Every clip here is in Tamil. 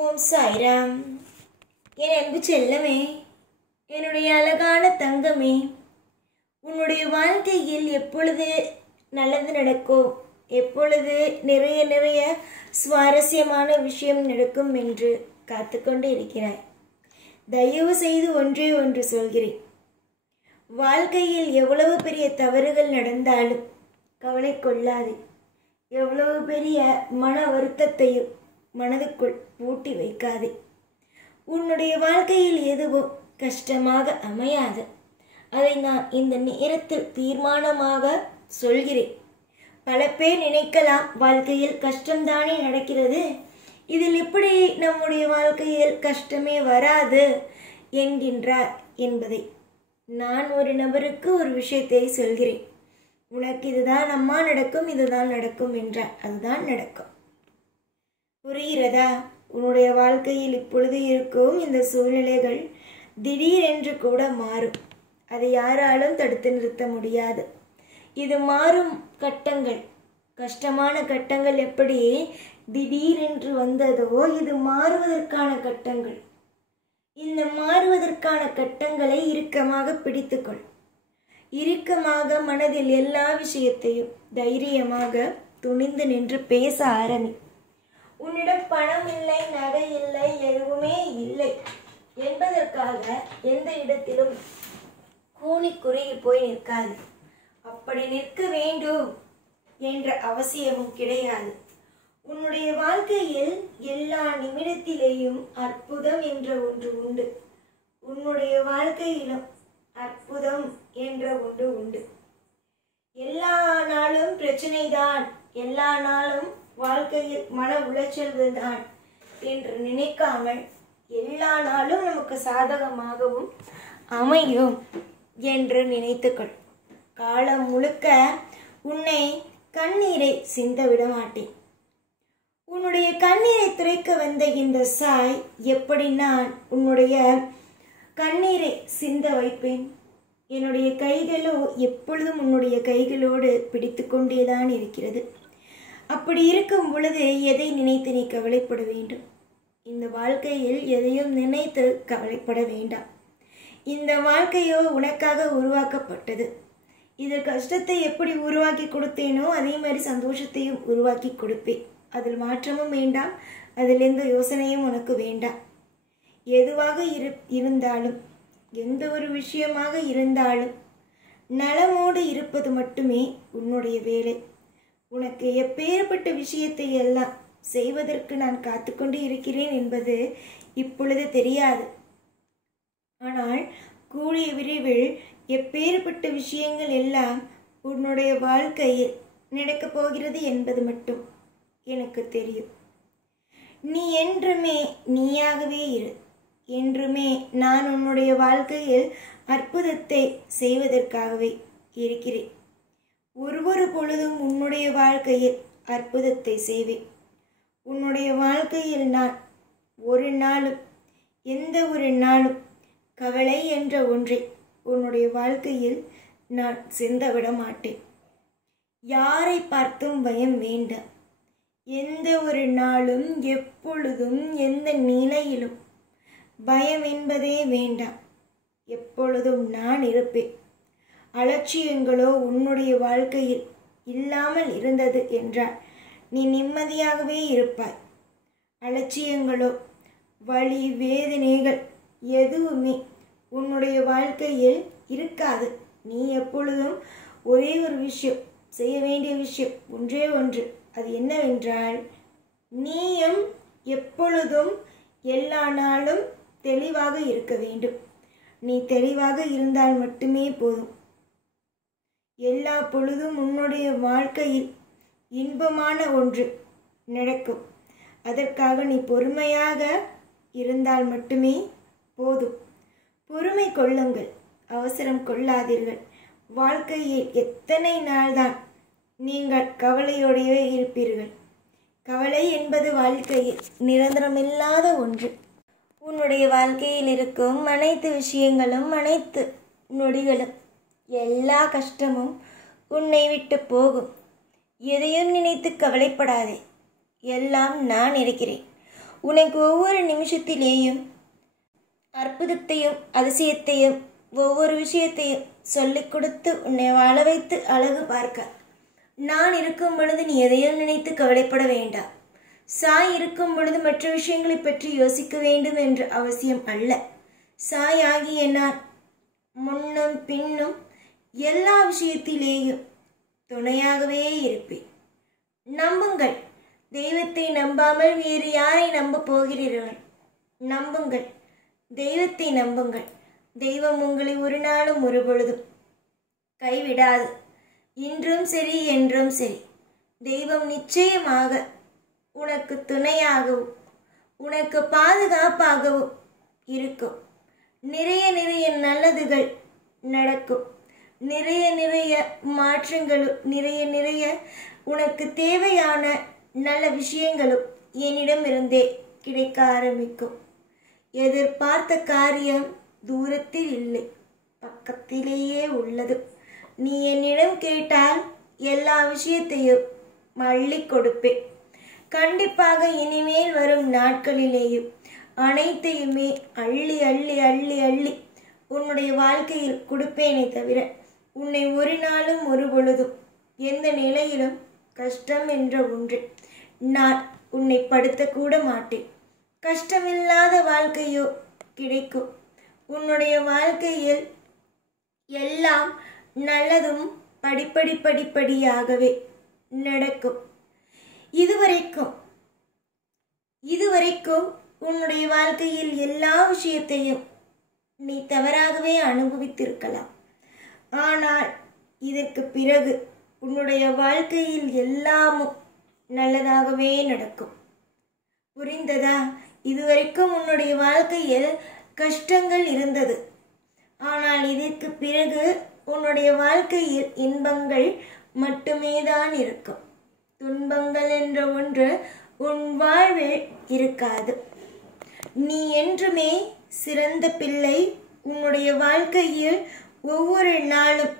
ஓம் சாய்ராம். என் அன்பு செல்லமே, என்னுடைய அழகான தங்கமே, உன்னுடைய வாழ்க்கையில் எப்பொழுது நல்லது நடக்கும், எப்பொழுது நிறைய நிறைய சுவாரஸ்யமான விஷயம் நடக்கும் என்று காத்துக்கொண்டு இருக்கிறாய். தயவு செய்து ஒன்றே ஒன்று சொல்கிறேன். வாழ்க்கையில் எவ்வளவு பெரிய தவறுகள் நடந்தாலும் கவலை கொள்ளாது. எவ்வளவு பெரிய மன வருத்தத்தையும் மனதுக்குள் பூட்டி வைக்காதே. உன்னுடைய வாழ்க்கையில் எதுவும் கஷ்டமாக அமையாது. அதை நான் இந்த நேரத்தில் தீர்மானமாக சொல்கிறேன். பல பேர் நினைக்கலாம், வாழ்க்கையில் கஷ்டம்தானே நடக்கிறது, இதில் எப்படி நம்முடைய வாழ்க்கையில் கஷ்டமே வராது என்கின்றார் என்பதை. நான் ஒரு நபருக்கு ஒரு விஷயத்தை சொல்கிறேன். உனக்கு இதுதான் அம்மா நடக்கும், இதுதான் நடக்கும் என்றால் அதுதான் நடக்கும். புரிகிறதா? உன்னுடைய வாழ்க்கையில் இப்பொழுது இருக்கும் இந்த சூழ்நிலைகள் திடீரென்று கூட மாறும். அதை யாராலும் தடுத்து நிறுத்த முடியாது. இது மாறும் கட்டங்கள், கஷ்டமான கட்டங்கள் எப்படி திடீரென்று வந்ததோ, இது மாறுவதற்கான கட்டங்கள். இந்த மாறுவதற்கான கட்டங்களை இறுக்கமாக பிடித்துக்கொள். இறுக்கமாக மனதில் எல்லா விஷயத்தையும் தைரியமாக துணிந்து நின்று பேச ஆரம்பி. உன்னிடம் பணம் இல்லை, நகை இல்லை, எதுவுமே இல்லை என்பதற்காக எந்த இடத்திலும் கூனி குறுகி போய் நிற்காது. அப்படி நிற்க வேண்டும் என்ற அவசியமும் கிடையாது. உன்னுடைய வாழ்க்கையில் எல்லா நிமிடத்திலேயும் அற்புதம் என்ற ஒன்று உண்டு. உன்னுடைய வாழ்க்கையிலும் அற்புதம் என்ற ஒன்று உண்டு. எல்லா நாளும் பிரச்சனை தான், எல்லா நாளும் வாழ்க்கையில் மன உளைச்சல்கள் தான் என்று நினைக்காமல் எல்லா நாளும் நமக்கு சாதகமாகவும் அமையும் என்று நினைத்துக்கொள். காலம் முழுக்க உன்னை கண்ணீரை சிந்த விட மாட்டேன். உன்னுடைய கண்ணீரை துடைக்க வந்த இந்த சாய் எப்படி நான் உன்னுடைய கண்ணீரை சிந்த வைப்பேன்? என்னுடைய கைகளோ எப்பொழுதும் உன்னுடைய கைகளோடு பிடித்து கொண்டேதான் இருக்கிறது. அப்படி இருக்கும் பொழுது எதை நினைத்து நீ கவலைப்பட வேண்டும்? இந்த வாழ்க்கையில் எதையும் நினைத்து கவலைப்பட வேண்டாம். இந்த வாழ்க்கையோ உனக்காக உருவாக்கப்பட்டது. இது கஷ்டத்தை எப்படி உருவாக்கி கொடுத்தேனோ அதே மாதிரி சந்தோஷத்தையும் உருவாக்கி கொடுப்பேன். அதில் மாற்றமும் வேண்டாம், அதில் எந்த யோசனையும் உனக்கு வேண்டாம். எதுவாக இருந்தாலும், எந்த ஒரு விஷயமாக இருந்தாலும் நலமோடு இருப்பது மட்டுமே உன்னுடைய வேலை. உனக்கு எப்பேற்பட்ட விஷயத்தை எல்லாம் செய்வதற்கு நான் காத்துக்கொண்டு இருக்கிறேன் என்பது இப்பொழுது தெரியாது. ஆனால் கூடிய விரைவில் எப்பேற்பட்ட விஷயங்கள் எல்லாம் உன்னுடைய வாழ்க்கையில் நடக்கப் போகிறது என்பது மட்டும் எனக்கு தெரியும். நீ என்றுமே நீயாகவே இரு. என்றுமே நான் உன்னுடைய வாழ்க்கையில் அற்புதத்தை செய்வதற்காகவே இருக்கிறேன். ஒவ்வொரு பொழுதும் உன்னுடைய வாழ்க்கையில் அற்புதத்தை செய்வேன். உன்னுடைய வாழ்க்கையில் நான் ஒரு நாளும், எந்த ஒரு நாளும் கவலை என்ற ஒன்றை உன்னுடைய வாழ்க்கையில் நான் சிந்த விட மாட்டேன். யாரை பார்த்தும் பயம் வேண்டாம். எந்த ஒரு நாளும், எப்பொழுதும், எந்த நிலையிலும் பயம் என்பதே வேண்டாம். எப்பொழுதும் நான் இருப்பேன். அலட்சியங்களோ உன்னுடைய வாழ்க்கையில் இல்லாமல் இருந்தது என்றால் நீ நிம்மதியாகவே இருப்பாய். அலட்சியங்களோ வலி வேதனைகள் எதுவுமே உன்னுடைய வாழ்க்கையில் இருக்காது. நீ எப்பொழுதும் ஒரே ஒரு விஷயம், செய்ய வேண்டிய விஷயம் ஒன்றே ஒன்று. அது என்னவென்றால், நீயும் எப்பொழுதும் எல்லா நாளும் தெளிவாக இருக்க வேண்டும். நீ தெளிவாக இருந்தால் மட்டுமே போதும். எல்லா பொழுதும் உன்னுடைய வாழ்க்கையில் இன்பமான ஒன்று நடக்கும். அதற்காக நீ பொறுமையாக இருந்தால் மட்டுமே போதும். பொறுமை கொள்ளுங்கள், அவசரம் கொள்ளாதீர்கள். வாழ்க்கையில் எத்தனை நாள்தான் நீங்கள் கவலையோடையே இருப்பீர்கள்? கவலை என்பது வாழ்க்கையில் நிரந்தரமில்லாத ஒன்று. உன்னுடைய வாழ்க்கையில் இருக்கும் அனைத்து விஷயங்களும், அனைத்து நொடிகளும், எல்லா கஷ்டமும் உன்னை விட்டு போகும். எதையும் நினைத்து கவலைப்படாதே. எல்லாம் நான் இருக்கிறேன். உனக்கு ஒவ்வொரு நிமிஷத்திலேயும் அற்புதத்தையும் அதிசயத்தையும் ஒவ்வொரு விஷயத்தையும் சொல்லிக் கொடுத்து உன்னை வாழ வைத்து அழகு பார்க்க நான் இருக்கும் பொழுது நீ எதையும் நினைத்து கவலைப்பட வேண்டாம். சாய் இருக்கும் பொழுது மற்ற விஷயங்களை பற்றி யோசிக்க வேண்டும் என்ற அவசியம் அல்ல. சாய் ஆகிய நான் முன்னும் பின்னும் எல்லா விஷயத்திலேயும் துணையாகவே இருப்பேன். நம்புங்கள். தெய்வத்தை நம்பாமல் வேறு யாரை நம்ப போகிறீர்கள்? நம்புங்கள். தெய்வத்தை நம்புங்கள். தெய்வம் உங்களை ஒரு நாளும் ஒரு பொழுதும் கைவிடாது. இன்றும் சரி என்றும் சரி தெய்வம் நிச்சயமாக உனக்கு துணையாகவும் உனக்கு பாதுகாப்பாகவும் இருக்கும். நிறைய நிறைய நல்லதுகள் நடக்கும். நிறைய நிறைய மாற்றங்களும் நிறைய நிறைய உனக்கு தேவையான நல்ல விஷயங்களும் என்னிடமிருந்தே கிடைக்க ஆரம்பிக்கும். எதிர்பார்த்த காரியம் தூரத்தில் இல்லை, பக்கத்திலேயே உள்ளது. நீ என்னிடம் கேட்டால் எல்லா விஷயத்தையும் மள்ளி கொடுப்பேன். கண்டிப்பாக இனிமேல் வரும் நாட்களிலேயும் அனைத்தையுமே அள்ளி அள்ளி அள்ளி அள்ளி உன்னுடைய வாழ்க்கையில் கொடுப்பேனே தவிர உன்னை ஒரு நாளும் ஒரு பொழுதும் எந்த நிலையிலும் கஷ்டம் என்ற ஒன்று நான் உன்னை படுத்தக்கூட மாட்டேன். கஷ்டமில்லாத வாழ்க்கையோ கிடைக்கும். உன்னுடைய வாழ்க்கையில் எல்லாம் நல்லதும் படிப்படியாகவே நடக்கும். இதுவரைக்கும் உன்னுடைய வாழ்க்கையில் எல்லா விஷயத்தையும் நீ தவறாகவே அனுபவித்திருக்கலாம். ஆனால் இதற்கு பிறகு உன்னுடைய வாழ்க்கையில் எல்லாமும் நல்லதாகவே நடக்கும். புரிந்ததா? இதுவரைக்கும் உன்னுடைய வாழ்க்கையில் கஷ்டங்கள் இருந்தது. ஆனால் இதற்கு பிறகு உன்னுடைய வாழ்க்கையில் இன்பங்கள் மட்டுமே தான் இருக்கும். துன்பங்கள் என்ற ஒன்று உன் வாழ்வில் இருக்காது. நீ என்றுமே சிறந்த பிள்ளை. உன்னுடைய வாழ்க்கையில் ஒவ்வொரு நாளும்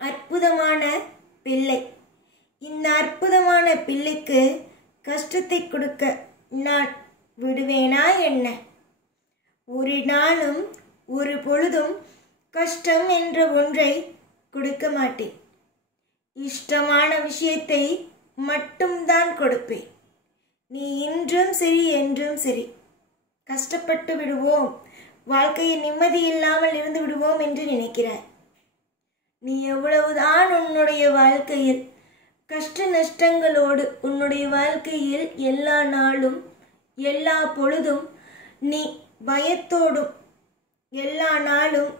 அற்புதமான பிள்ளை. இந்த அற்புதமான பிள்ளைக்கு கஷ்டத்தை கொடுக்க நான் விடுவேனா என்ன? ஒரு நாளும் ஒரு பொழுதும் கஷ்டம் என்ற ஒன்றை கொடுக்க மாட்டேன். இஷ்டமான விஷயத்தை மட்டும்தான் கொடுப்பேன். நீ இன்றும் சரி என்றும் சரி கஷ்டப்பட்டு விடுவோம், வாழ்க்கையில் நிம்மதி இல்லாமல் இருந்து விடுவோம் என்று நினைக்கிறாய். நீ எவ்வளவுதான் உன்னுடைய வாழ்க்கையில் கஷ்ட நஷ்டங்களோடு உன்னுடைய வாழ்க்கையில் எல்லா நாளும் எல்லா பொழுதும் நீ பயத்தோடும் எல்லா நாளும்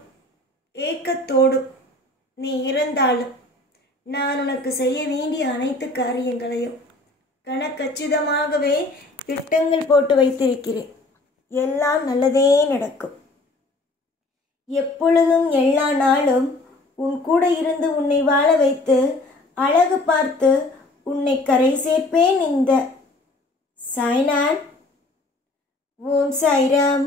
ஏக்கத்தோடும் நீ இருந்தாலும் நான் உனக்கு செய்ய வேண்டிய அனைத்து காரியங்களையும் கணக்கச்சிதமாகவே திட்டங்கள் போட்டு வைத்திருக்கிறேன். எல்லாம் நல்லதே நடக்கும். எப்பொழுதும் எல்லா நாளும் உன் கூட இருந்து உன்னை வாழ வைத்து அழகு பார்த்து உன்னை கரை சேர்ப்பேன் இந்த சாய்நாத். ஓம் சாய்ராம்.